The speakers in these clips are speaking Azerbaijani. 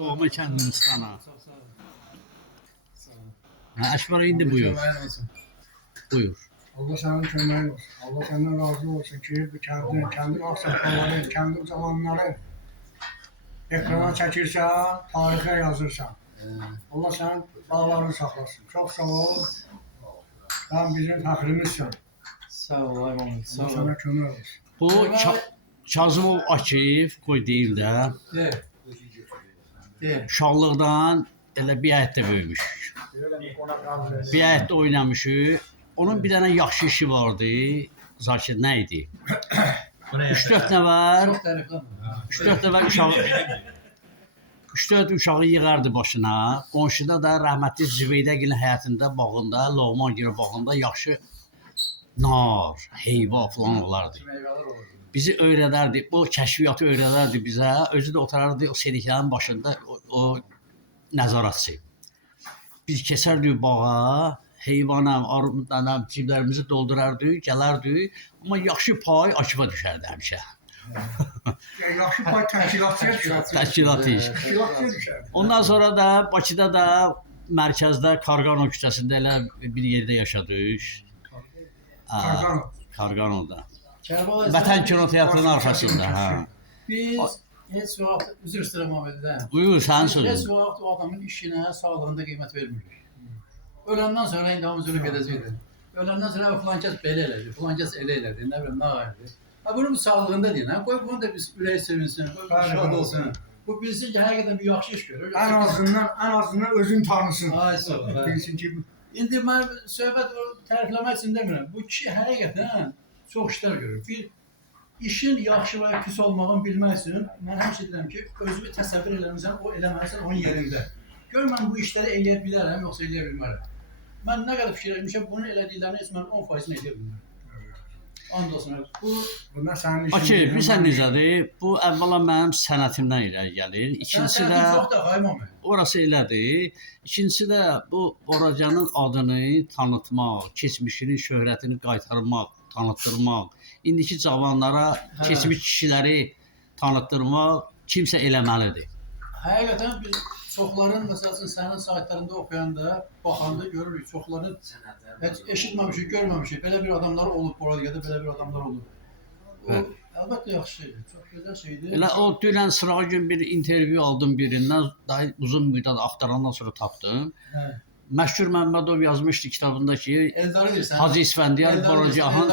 Doğma Kəndinistana. Əşbar indi buyur. Buyur. Allah sənin köməyin olsun. Allah səndən razı olsun ki, bu kəndin ağsaqqalları, kəndin cavanları ekrana çəkirsən, tarixə yazırsan. Allah sənin bağlarını saxlasın. Çox sağ ol. Sən bizim fəxrimizsən. Sağ ol, Ayvan. Sağ Allah ol. sənə kömək olsun. Bu Kazımov Akif, qoy deyil də, uşaqlıqdan elə bir həyətdə böyümüşük. Bir həyətdə oynamışıq. Onun bir dənə yaxşı işi vardı. Zakir nə idi? 3-4 nəfər, 3-4 nəfər uşağı 3-4 uşağı yığardı başına. Qonşuda da rəhmətli Zübeydəgilin həyətində, bağında, Loğmangil bağında yaxşı nar, heyva falan olardı. Bizi öyrədərdi, bu kəşfiyyatı öyrədərdi bizə. Özü də oturardı o sediklərin başında, o nəzarətçi. Biz keçərdik bağa, heyvana, arıqlarla ciblərimizi doldurardı, gələrdi. Amma yaxşı pay Akifa düşərdi həmişə. Yaxşı pay təşkilatçıya düşər. Təşkilatı iş. Təşkilatçıya düşər. Ondan sonra da Bakıda da mərkəzdə Karqanov küçəsində elə bir yerdə yaşadıq. Karqanov. Karqanovda. Vətən Kinoteatrının arxasında. Biz heç vaxt, üzr istəyirəm Ahmetdən. Buyur, sənin Heç sözün. vaxt o adamın işinə, sağlığında qiymət vermirik. Öləndən sonra indi hamımız ölüb gedəcəkdir. Öləndən sonra filan kəs belə elədi, filan kəs elə elədi, nə bilim, nə ayırdı. Bunun sağlığında deyil, qoy bunu da biz ürək sevinsin, qoy şad olsun. Bu bilsin ki, həqiqətən bir yaxşı iş görür. Ən azından özün tanısın. Ay sağ ol. Bilsin ki, İndi mən söhbət tərifləmək üçün demirəm. Bu kişi həqiqətən çox işlər görür. Bir işin yaxşı və pis olmağını bilmək üçün mən həmişə deyirəm ki, özümü təsəvvür eləmirsən, o eləməlisən onun yerində. Gör mən bu işləri eləyə bilərəm, yoxsa eləyə bilmərəm. Mən nə qədər fikirləşmişəm, bunun elədiklərini heç mən 10%-ni eləyə bilmərəm. Andolsun, bundan sənin işin... Akif, bilsən necədir? Bu əvvəla mənim sənətimdən irəli gəlir. İkincisi də, orası elədir. İkincisi də bu Boracanın adını tanıtmaq, keçmişinin şöhrətini qaytarmaq, tanıtdırmaq, indiki cavanlara keçmiş kişiləri tanıtdırmaq kimsə eləməlidir. Həqiqətən biz çoxların, məsəl üçün sənin saytlarında oxuyanda, baxanda görürük, çoxların heç eşitməmişik, görməmişik, belə bir adamlar olub, Boradiyada belə bir adamlar olub. O, əlbəttə yaxşı şeydir, çox gözəl şeydir. Elə o dünən sırağı gün bir intervyu aldım birindən, daha uzun müddət axtarandan sonra tapdım. Məşhur Məmmədov yazmışdı kitabında ki, Hacı İsfəndiyar Boracanın,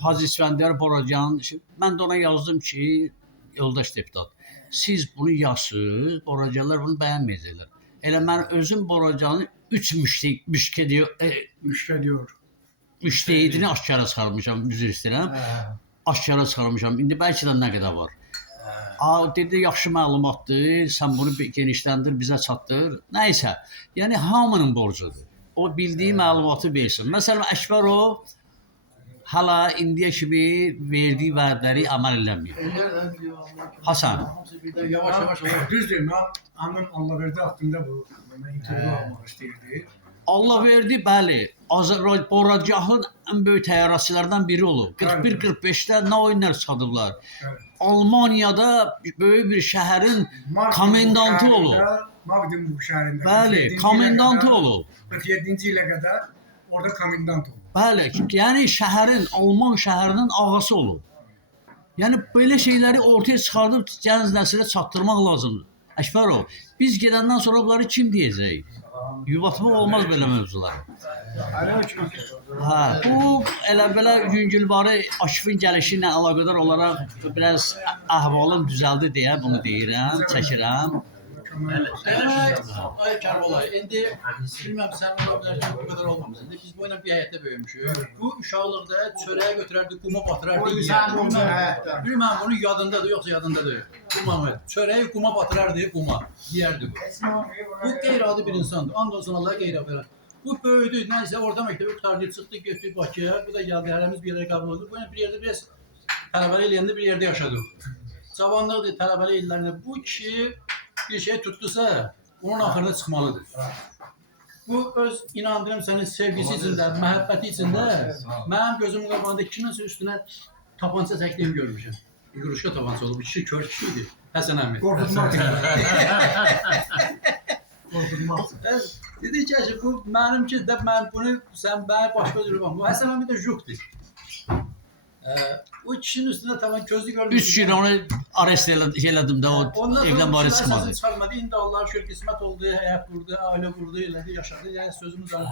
Hacı İsfəndiyar Boracanın, mən də ona yazdım ki, yoldaş deputat, siz bunu yazsınız, Boracanlar bunu bəyənməyəcəklər. Elə mən özüm Boracanın 3 müştehidini aşkara çıxarmışam, üzr istəyirəm. Aşkara çıxarmışam. İndi bəlkə də nə qədər var. Dedi, yaxşı məlumatdır, sən bunu genişləndir, bizə çatdır. Nəysə, yəni hamının borcudur. O bildiyi məlumatı versin. Məsələn, Əkbərov hala indiyə kimi verdiyi vədləri əməl eləməyib. Hasan. Yavaş-yavaş olur. Düzdür, mən həmin Allahverdi haqqında bu intervyu almaq istəyirdi. Allahverdi, bəli, Boradiyahın ən böyük təyyarəçilərdən biri olub. 41-45-də nə oyunlar çıxadıblar. Almaniyada böyük bir şəhərin komendantı olub. Magdeburg şəhərində. Bəli, komendantı olub. 47-ci ilə qədər orada komendant olub. Bəli, yəni şəhərin, Alman şəhərinin ağası olub. Yəni belə şeyləri ortaya çıxardıb gənc nəslə çatdırmaq lazımdır. Əkbərov, biz gedəndən sonra bunları kim deyəcək? Yuvatmaq olmaz belə mövzular. Bu elə-belə Yüngülbarı Akifin gəlişi ilə əlaqədar olaraq biraz əhvalım düzəldi deyə bunu deyirəm, çəkirəm. Ay Kərbalay, indi bilməm sən ola bilər ki, bu qədər olmamışsın. Biz bu ilə bir həyətdə böyümüşük. Bu uşaqlıqda çörəyə götürərdi, quma batırardı. Bilməm bunun yadındadır, yoxsa yadındadır. Çörəyi quma batırardı, quma yeyərdi bu. Bu qeyri-adi bir insandır. Andolsun Allah'a qeyri-adi. Bu böyüdü, nəysə orada məktəbi qutardı, çıxdı, getdi Bakıya. Bu da gəldi, hərəmiz bir yerə qəbul oldu. Bu bir yerdə biraz tələbəli eləyəndə bir yerdə yaşadıq. Cavanlıqdır, tələbəli illərində. Bu kişi bir şey tutdusa, onun axırına çıxmalıdır. Bu öz inandığım sənin sevgisi içində, məhəbbəti içində mənim gözümün qabağında kiminsə üstünə tapança çəkdiyimi görmüşəm. Yuruşka tabanca olub. İkisi kör kişi idi. Həsən əmi. Qorxutmaq üçün. Qorxutmaq üçün. Dedi ki, bu mənimki də mən bunu sən bana başqa cür baxma. Bu Həsən əmi də jukdur. O kişinin üstünde tamam közlü görmüş. 3 gün onu arrest elədim də o evdən bari çıxmadı. Çıxmadı. İndi Allah'a şükür qismət oldu, həyat qurdu, ailə qurdu, elədi, yaşadı. Yəni sözümüz var.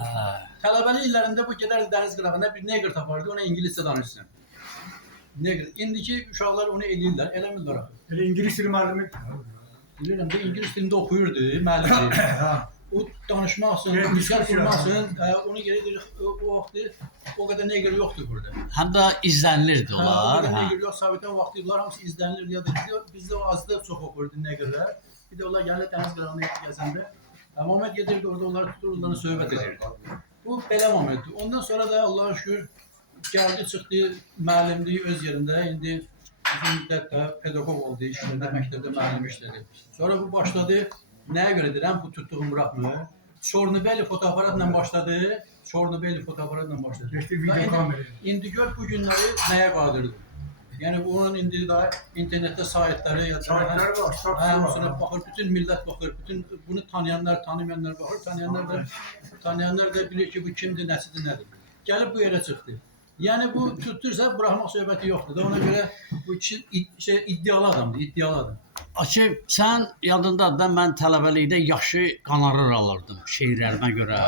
Tələbəli illərində bu gedərdi dəniz qırağına bir neger tapardı, ona İngiliscə danışsın. Neger. İndiki uşaqlar onu eləyirlər, eləmirlər axı. Elə İngilis dili müəllimi. Bilirəm də İngilis dilində oxuyurdu, müəllimdir. O danışmaq üçün, misal qurmaq üçün, onu gelir o vaxtı o qədər neger yoxdur burada. Həm də izlənilirdi O onlar. qədər neger yox, Sovetdən vaxtı yıllar hamısı izlənilirdi ya da bizdə o azda çox oxuyurdu negerlər. Bir də onlar gəlir dəniz qırağına gəzəndə. Muhammed gedirdi orada onları tutur, onlarla söhbət edirdi. Bu belə Muhammeddir. Ondan sonra da Allah'a şükür gəldi çıxdı, müəllimliyi öz yerində. İndi uzun müddətdə pedagog oldu, işlərdə, məktəbdə müəllim işlədi. Sonra bu başladı. Nəyə görə deyirəm, bu tutduğum bırakmır. Çornobel fotoaparatla başladı. Geçti video Və kamera. İndi gör bu günləri nəyə qadirdir. Yəni bunun indi daha internetdə saytları ya da Saytlar var, statüsü hamısına var. baxır, bütün millət baxır, bütün bunu tanıyanlar, tanımayanlar baxır, tanıyanlar da bilir ki bu kimdir, nəsidir, nədir. Gəlib bu yerə çıxdı. Yəni bu tuttursa buraxmaq söhbəti yoxdur da ona görə bu kişi iddialı adamdır, iddialı adam. Açı, sən yadındadır da mən tələbəlikdə yaxşı qonorar alırdım şeirlərimə görə,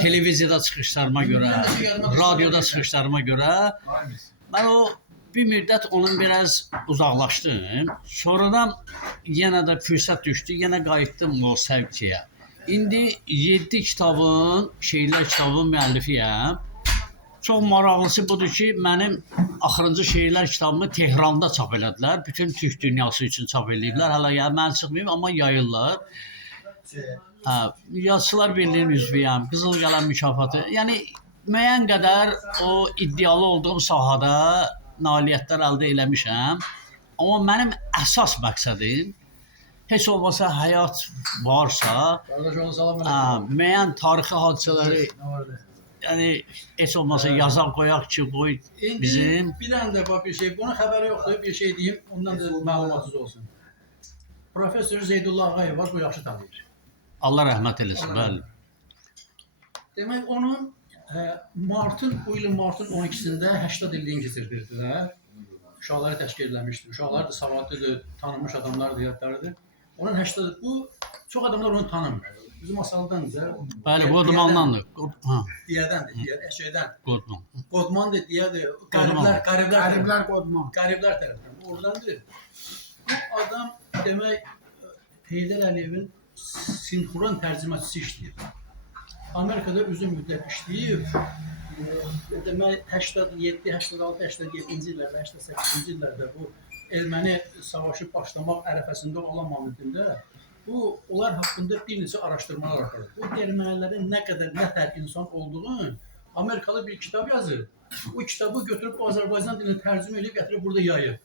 televiziyada çıxışlarıma görə, radioda çıxışlarıma görə. Mən o bir müddət onun biraz uzaqlaşdım. Sonradan yenə də fürsət düşdü, yenə qayıtdım o səvkiyə. İndi 7 kitabın, şeirlər kitabının müəllifiyəm. Çox maraqlısı budur ki, mənim axırıncı şeirlər kitabımı Tehranda çap elədilər. Bütün Türk dünyası üçün çap eləyiblər. Hələ yəni mən çıxmayıb, amma yayırlar. Yazıçılar Birliyinin üzvüyəm, Qızıl Qələm mükafatı. Yəni müəyyən qədər o iddialı olduğum sahədə nailiyyətlər əldə eləmişəm. Amma mənim əsas məqsədim heç olmasa həyat varsa, müəyyən tarixi hadisələri yəni heç olmasa yazaq qoyaq ki, qoy bizim. Bir dənə də bir şey, bunun xəbəri yoxdur, bir şey deyim, ondan da məlumatsız olsun. Profesör Zeydullah Ağayev var, bu yaxşı tanıyır. Allah rəhmət eləsin, bəli. Demək, onun bu ilin martın 12-sində 80 illiyin keçirdirdilər. Uşaqları təşkil eləmişdi. Uşaqlar da savadlıdır, tanınmış adamlardır, yadlarıdır. Onun 80, bu çox adamlar onu tanımır. Bizim Asaldandır. Bəli, Qodmandandır. Diyədəndir, eşəkdən. Qodman. Qodmandır, diyədir. Qariblər Qodman. Qariblər tərəfindən. Oradandır. Bu adam demək Heydər Əliyevin sinxron tərcüməçisi işləyir. Amerikada uzun müddət işləyib. Demək 87, 86, 87-ci illərdə, 88-ci illərdə bu erməni savaşı başlamaq ərəfəsində olan momentində onlar haqqında bir neçə araşdırmalar aparır. Bu ermənilərin nə qədər nətər insan olduğunu Amerikalı bir kitab yazır. O kitabı götürüb Azərbaycan dilini tərcümə edib gətirib burada yayır.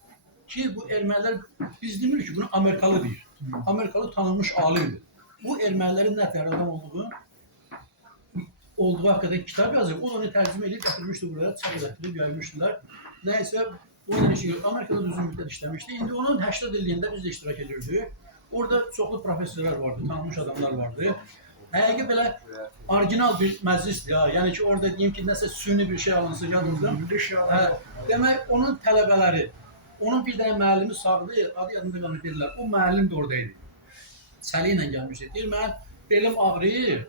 Ki bu ermənilər biz demirik ki bunu Amerikalı deyir. Amerikalı tanınmış alimdir. Bu ermənilərin nətər adam olduğu haqqında kitab yazır. O da onu tərcümə edib gətirmişdi buraya, çay gətirib yaymışdılar. Nəysə o işi Amerikada uzun müddət işləmişdi. İndi onun 80 illiyində biz də iştirak edirdik. Orada çoxlu professorlar vardı, tanınmış adamlar vardı. Həqiqi belə orijinal bir məclisdir ya. Yəni ki orada deyim ki nəsə süni bir şey alınsın yadımdan. Demək onun tələbələri, onun bir dənə müəllimi sağdı, adı yadımda qalmır deyirlər. O müəllim də oradaydı. Çəli ilə gəlmişdi. Deyir mən belim ağrıyır.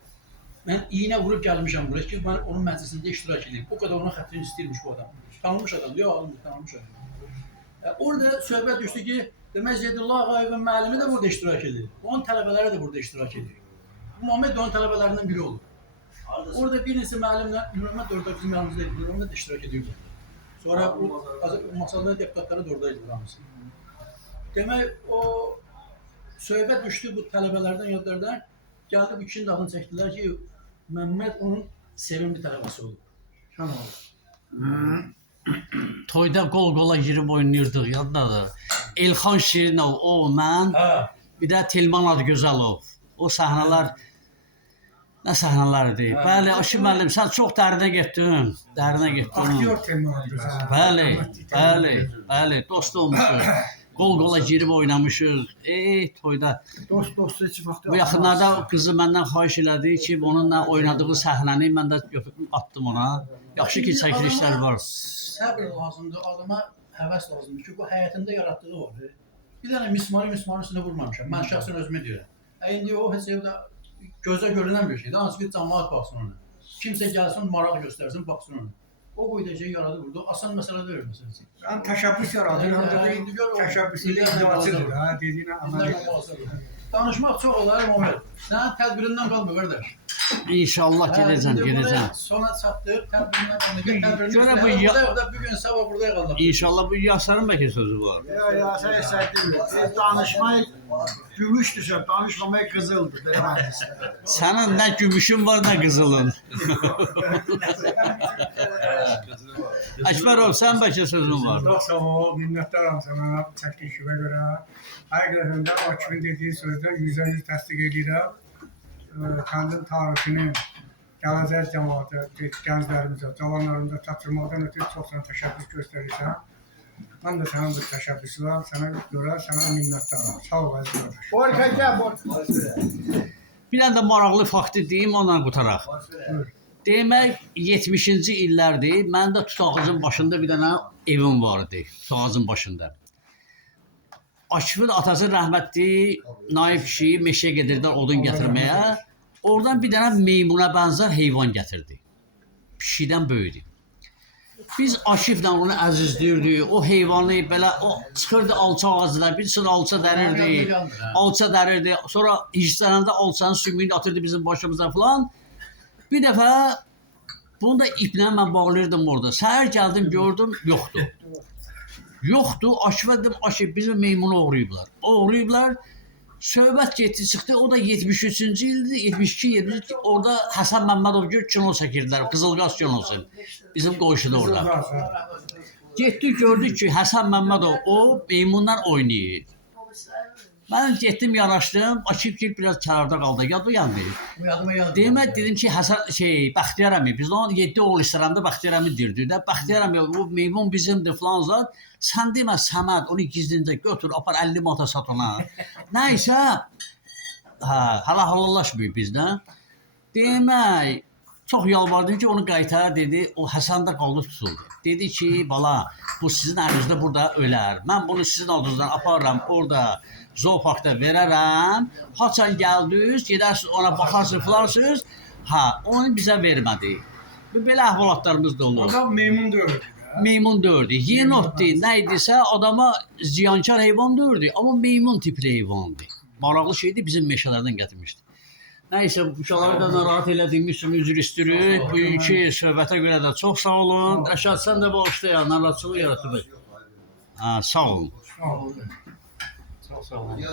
Mən iğnə vurub gəlmişəm buraya ki mən onun məclisində iştirak edeyim. O qədər ona xətrini istəyirmiş bu adam. Tanınmış adam, yox alınmır, tanınmış adam. Orada söhbət düşdü ki, demək Zeydullah Ağayevin müəllimi də burada iştirak edir. Onun tələbələri də burada iştirak edir. Muhammed də onun tələbələrindən biri olur. Orada bir neçə müəllimlə, Nurəmət orada bizim yanımızda idi, Nurəmət də iştirak edirdi. Sonra bu masalada deputatları da oradaydı hamısı. Demək, o söhbət düşdü bu tələbələrdən, yadlardan. Gəldi bu ikinin adını çəkdilər ki, Məhəmməd onun sevimli tələbəsi olub. Şan oldu. Toyda qol-qola girib oynayırdıq, yaddadır. Elxan Şirinov, o, mən, bir də Tilman Adgözəlov. O səhnələr Nə səhnələrdir. Bəli, Aşif müəllim, sən çox dərinə getdin. Dərinə getdin. Aktyor temaydı. Bəli, dost olmuşuq. Qol-qola girib oynamışıq. Toyda. Dost heç vaxt. Bu yaxınlarda qızı məndən xahiş elədi ki, onunla oynadığı səhnəni mən də götürdüm, atdım ona. Yaxşı ki, çəkilişlər var. Səbr lazımdır, adama həvəs lazımdır ki, bu həyatında yaratdığı var. Bir dənə mismarı üstünə vurmamışam. Mən şəxsən özümə deyirəm. İndi o heç evdə gözə görünən bir şeydir. Hansı ki, cəmaət baxsın ona. Kimsə gəlsin, maraq göstərsin, baxsın ona. O boydacığı yaradı burada. Asan məsələ deyil məsələn. Ben təşəbbüs yaradıram. Təşəbbüsündə icraçıdır. Dediyinə əməl edir. Danışmaq çox olar, Mohamed. Sənin tədbirindən qalmır, qardaş. İnşallah gedəcəm. Sona çatdıq, tədbirindən qalmır. Görə bu Bu gün sabah burada qalaq. İnşallah bu Yasarın bəlkə sözü var. Ya sen istedin. Danışmayı gümüşdürsə, danışmamayı qızıldır. Sənin nə gümüşün var, nə qızılın. Əkbərov, sən bəlkə sözün var. Çox sağ ol, minnətdaram sənə çəkilişimə görə. Həqiqətən də Akifin dediyi sözdə 100% təsdiq edirəm. Kəndin tarixini gələcək cəmaata, gənclərimizə, cavanlarımıza çatdırmaqdan ötürü çox sənə təşəbbüs göstərirsən. Mən də sənin bir təşəbbüsü sənə görə sənə minnətdaram. Sağ ol, əziz qardaş. Borka gəl, Bir dənə də maraqlı faktı deyim, onunla qutaraq. Demək, 70-ci illərdir, mənim də Tutağızın başında bir dənə evim var idi, Tutağızın başında. Akifin atası rəhmətli Naif kişi meşəyə gedirdilər odun gətirməyə. Oradan bir dənə meymuna bənzər heyvan gətirdi. Pişikdən böyüdü. Biz Akiflə onu əzizləyirdik. O heyvanı belə çıxırdı alça ağacına, bir sürü alça dərirdi. Alça dərirdi. Sonra hirslənəndə alçanın sümüyünü atırdı bizim başımıza falan. Bir dəfə bunu da iplə mən bağlayırdım orada. Səhər gəldim, gördüm, yoxdur. Yoxdur, Akifə dedim, Akif, bizim meymunu oğruyublar. Oğruyublar, söhbət getdi, çıxdı, o da 73-cü ildir, 72-73, orada Həsən Məmmədov gör kino çəkirdilər, Qızılqaz kinosu, bizim qoşuda orada. Getdi, gördük ki, Həsən Məmmədov, o meymunlar oynayır. Mən getdim, yanaşdım, Akif ki, biraz kənarda qaldı, yadı yanmayır. Demək, dedim ki, Bəxtiyar əmi, biz onun 7 oğul istərəmdə Bəxtiyar əmi dirdi də, Bəxtiyar əmi, bu meymun bizimdir filan zat, sən demə Səməd, onu gizlincə götür, apar 50 mata sat ona. Nəysə, hələ halallaşmıyor bizdən. Demək, çox yalvardım ki, onu qaytar, dedi, o Həsən də qaldı tutuldu. Dedi ki, bala, bu sizin əlinizdə burada ölər. Mən bunu sizin adınızdan aparıram, orada zooparkda verərəm. Haçan gəldiniz, gedərsiniz, ona baxarsınız, filansınız. Onu bizə vermədi. Belə əhvalatlarımız da olur. Adam meymun dövdü. Meymun dövdü. Yenotdur, nə idisə adama ziyankar heyvan dövdü, amma meymun tipli heyvandır. Maraqlı şeydir, bizim meşələrdən gətirmişdi. Nəysə, uşaqları da narahat elədiyimiz üçün üzr istəyirik. Bugünkü söhbətə görə də çox sağ olun. Rəşad, sən də bağışla, narahatçılıq yaratdıq. Sağ olun. Sağ ol. Çox sağ olun.